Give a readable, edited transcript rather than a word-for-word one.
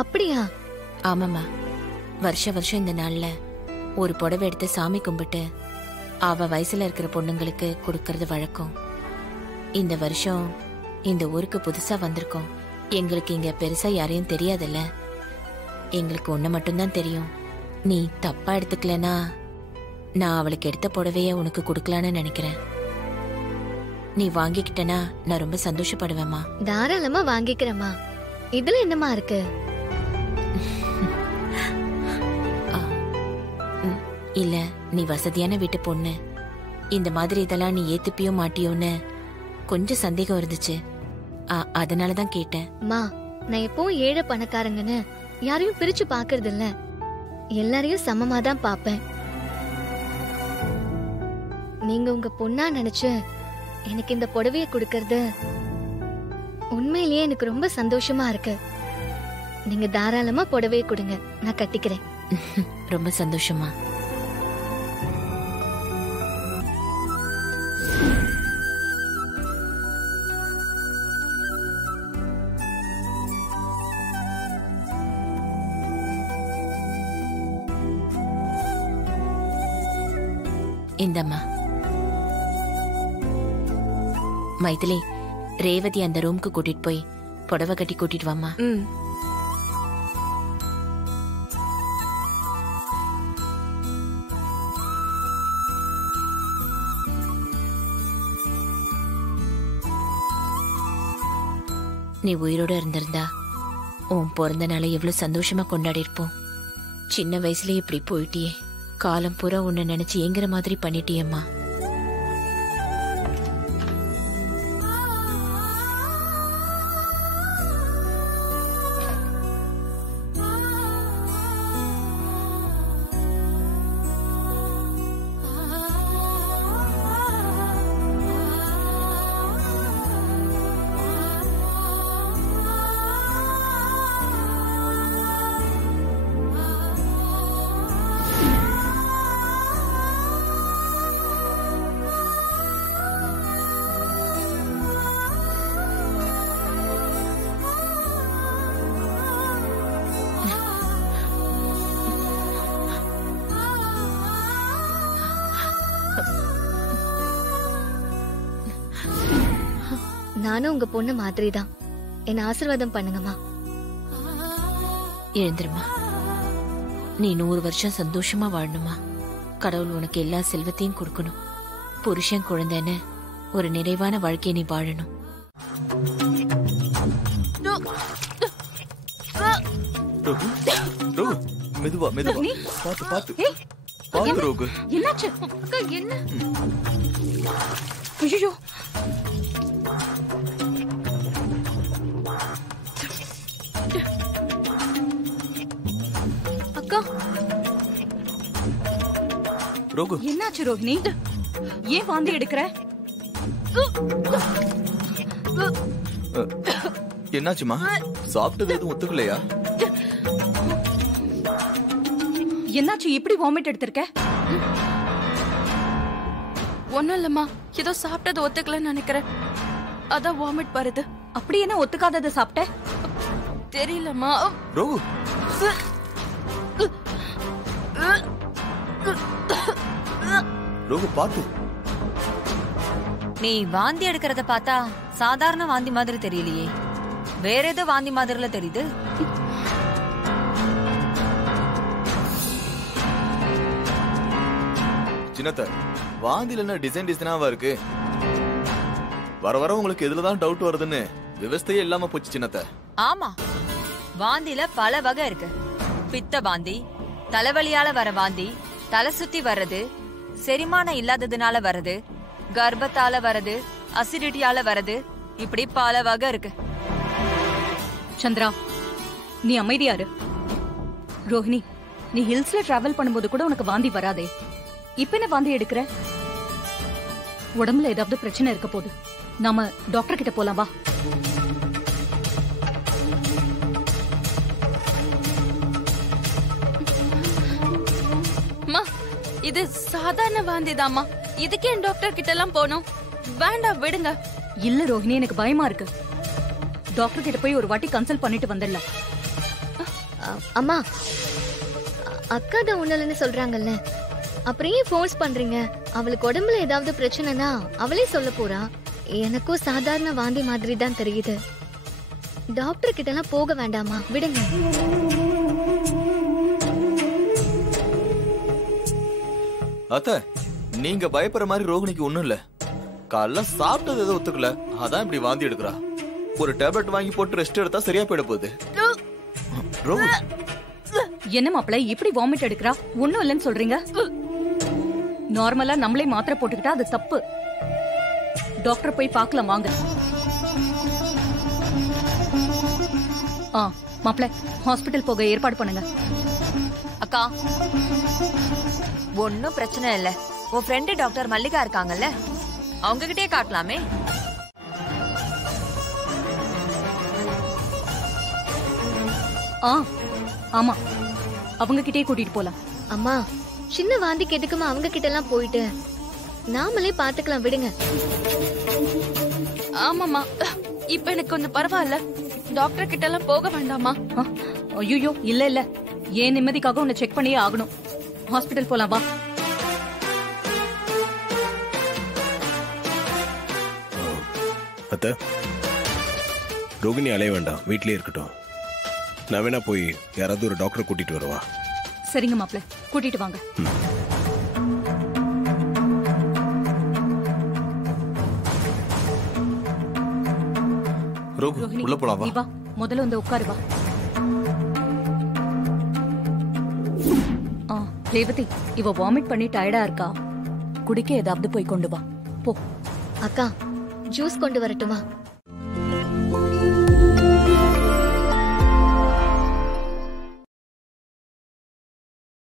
அப்படியா? ஆமாம்மா, வருஷம் இந்த நாள்ல ஒரு புடவை எடுத்து சாமி கும்பிட்டு அவ வயசுல இருக்கிற பொண்ணுங்களுக்கு கொடுக்கறது வழக்கம். இந்த வருஷம் இந்த ஊருக்கு புதுசா வந்திருக்கோம். எங்களுக்கு இங்க பெருசா யாரையும் தெரியாதுல்ல. எங்களுக்கு ஒண்ணு மட்டும்தான் தெரியும். நீ தப்பா எடுத்துக்கலனா நான் அவளுக்கு எடுத்த புடவைய உனக்கு கொடுக்கலான்னு நினைக்கிறேன். நீ வாங்கிக்கிட்டனா நான் ரொம்ப சந்தோஷப்படுவேம்மா. தாராளமா வாங்கிக்கிறேம்மா. இதுல என்னமா இருக்கு? இல்ல, நீ வசதியான வீட்டு பொண்ணு. இந்த மாதிரி இதெல்லாம் நீ ஏத்துப்பியோ மாட்டியோன்னு கொஞ்சம் சந்தேகம் இருந்துச்சு. அதனாலதான் கேட்டேன். மா, நான் எப்பவும் ஏழை பணக்காரங்கன்னு யாரையும் பிரிச்சு பாக்குறது இல்ல. எல்லாரையும் சமமா தான் பாப்பேன். நீங்க உங்க பொண்ணா நினைச்சு எனக்கு இந்த புடவைய கொடுக்கறது உண்மையிலேயே எனக்கு ரொம்ப சந்தோஷமா இருக்கு. நீங்க தாராளமா புடவைய கொடுங்க, நான் கட்டிக்கிறேன். ரொம்ப சந்தோஷமா. இந்தம்மா. மைதிலி, ரேவதி அந்த ரூம்க்கு கூட்டிட்டு போய் புடவை கட்டி கூட்டிட்டு வாமா. நீ உயிரோட இருந்திருந்தா உன் பிறந்த நாளை எவ்வளவு சந்தோஷமா கொண்டாடி இருப்போம். சின்ன வயசுல இப்படி போயிட்டியே, காலம் பூரா உன்னை நினைச்சு ஏங்குற மாதிரி பண்ணிட்டியம்மா. நானும் உங்க பொண்ணு மாதிரி தான். என்ன ஆசீர்வாதம் பண்ணுங்கம்மா. எழுந்திருமா. நீ 100 வருஷம் சந்தோஷமா வாழணுமா. கடவுள் உனக்கு எல்லா செல்வத்தையும் கொடுக்கணும். புருஷன் குழந்தைன்னு ஒரு நிறைவான வாழ்க்கையை நீ வாழணும். மெதுவா மெதுவா, பாத்து பாத்து பாத்து ரோகு. என்னாச்சு அக்கா? என்ன? ஐயோ, அக்கா ரோகு. என்னாச்சு ரோஹிணி? ஏன் வாந்தி எடுக்கிற? என்னாச்சுமா? சாப்பிட்டது எதுவும் ஒத்துக்கலையா? என்னாச்சு இப்படி வாமிட் எடுத்திருக்க? ஒண்ணும் இல்லம்மா, ஏதோ சாப்பிட்டது ஒத்துக்கலன்னு நினைக்கிறேன், அதான் வாமிட் வருது. அப்படி என்ன ஒத்துக்காதத சாப்பிட்ட? தெரியலம்மா. ரோகு, ரோகு பாத்து. நீ வாந்தி எடுக்கிறத பார்த்தா சாதாரண வாந்தி மாதிரி தெரியலையே, வேற ஏதோ வாந்தி மாதிரில தெரியுது. சின்னத்த, வாந்தில என்ன டிசைனாவா இருக்கு? வர வர உங்களுக்கு எதுலதான் டவுட் வருதுன்னு விவஸ்தையே இல்லாம போச்சு சின்னத்த. ஆமா, வாந்தில பல வகை இருக்கு. பித்த வாந்தி, தலைவலியால வர வாந்தி, தலை சுத்தி வர்றது, செரிமானம் இல்லாததுனால வர்றது, கர்ப்பத்தால வர்றது, அசிடிட்டியால வர்றது, இப்படி பல வகை இருக்கு. சந்திரா, நீ அமைதியா இரு. ரோஹிணி, நீ ஹில்ஸ்ல டிராவல் பண்ணும்போது கூட உனக்கு வாந்தி வராதே, இப்ப என்ன வாந்தி எடுக்கிற? உடம்புல ஏதாவது பிரச்சனை இருக்க போகுது. நாம டாக்டர் கிட்ட போலாம் வா. இது சாதாரண வாந்திதாம்மா, இதுக்கே டாக்டர் கிட்ட எல்லாம் போனோம். வேண்டாம், விடுங்க. இல்ல ரோஹிணி, எனக்கு பயமா இருக்கு. டாக்டர் கிட்ட போய் ஒரு வாட்டி கன்சல்ட் பண்ணிட்டு வந்துடலாம். அம்மா, அக்கா தான் உன்னலன்னு சொல்றாங்கல்ல, அப்புறம் ஏன் ஃபோர்ஸ் பண்றீங்க? அவளுக்கு உடம்புல ஏதாவது பிரச்சனைனா அவளே சொல்ல போறா. எனக்கும் சாதாரண வாந்தி மாதிரி தான் தெரியுது. டாக்டர் கிட்ட எல்லாம் போக வேண்டாமா, விடுங்க. அத்த, நீங்க பயப்படுற மாதிரி ரோகிணிக்கு ஒண்ணும் இல்ல. காலைல சாப்பிட்டது ஏதோ ஒத்துக்கல, அதான் இப்படி வாந்தி எடுக்கிறா. ஒரு டேப்லெட் வாங்கி போட்டு ரெஸ்ட் எடுத்தா சரியா போயிட போகுது. ரோகிணி, என்ன மாப்பிள்ள இப்படி வாமிட் எடுக்கிறா? ஒண்ணும் இல்லைன்னு சொல்றீங்க. நார்மலா நம்மளே மாத்திரை போட்டுக்கிட்டா அது தப்பு. டாக்டர் போய் பார்க்கலாம் வாங்க. மாப்பிள்ள ஹாஸ்பிட்டல் போக ஏற்பாடு பண்ணுங்க. அக்கா, ஒன்னும் பிரச்சனை இல்ல. உன் ஃப்ரெண்டு டாக்டர் மல்லிகா இருக்காங்கல்ல, அவங்க கிட்டே காட்டலாமே. ஆமா, அவங்க கிட்டே கூட்டிட்டு போலாம். அம்மா, சின்ன வாந்திக்கு எதுக்குமா அவங்க கிட்ட எல்லாம் போயிட்டு? நாமளே பாத்துக்கலாம், விடுங்க. ஆமாமா, இப்ப எனக்கு கொஞ்சம் பரவாயில்ல. டாக்டர் கிட்ட எல்லாம் போக வேண்டாமா? ஐயோ, இல்ல இல்ல, ஏன் நிம்மதிக்காக உன்னை செக் பண்ணியே ஆகணும். ஹாஸ்பிட்டல் போலாம் வா. அத்த, ரோகிணி அலைய வேண்டாம், வீட்லயே இருக்கட்டும். நான் வேணா போய் யாராவது ஒரு டாக்டரை கூட்டிட்டு வருவா. சரிங்க மாப்பிள்ள, கூட்டிட்டு வாங்க. ரோகிணி உள்ள போலாம் வா. முதல்ல வந்து உட்காரு வா. ரேவதி, இவ வாமிட் பண்ணி டயர்டா இருக்கா. குடிக்க ஏதாவது போய் கொண்டு வா போ. அக்கா, ஜூஸ் கொண்டு வரட்டுமா?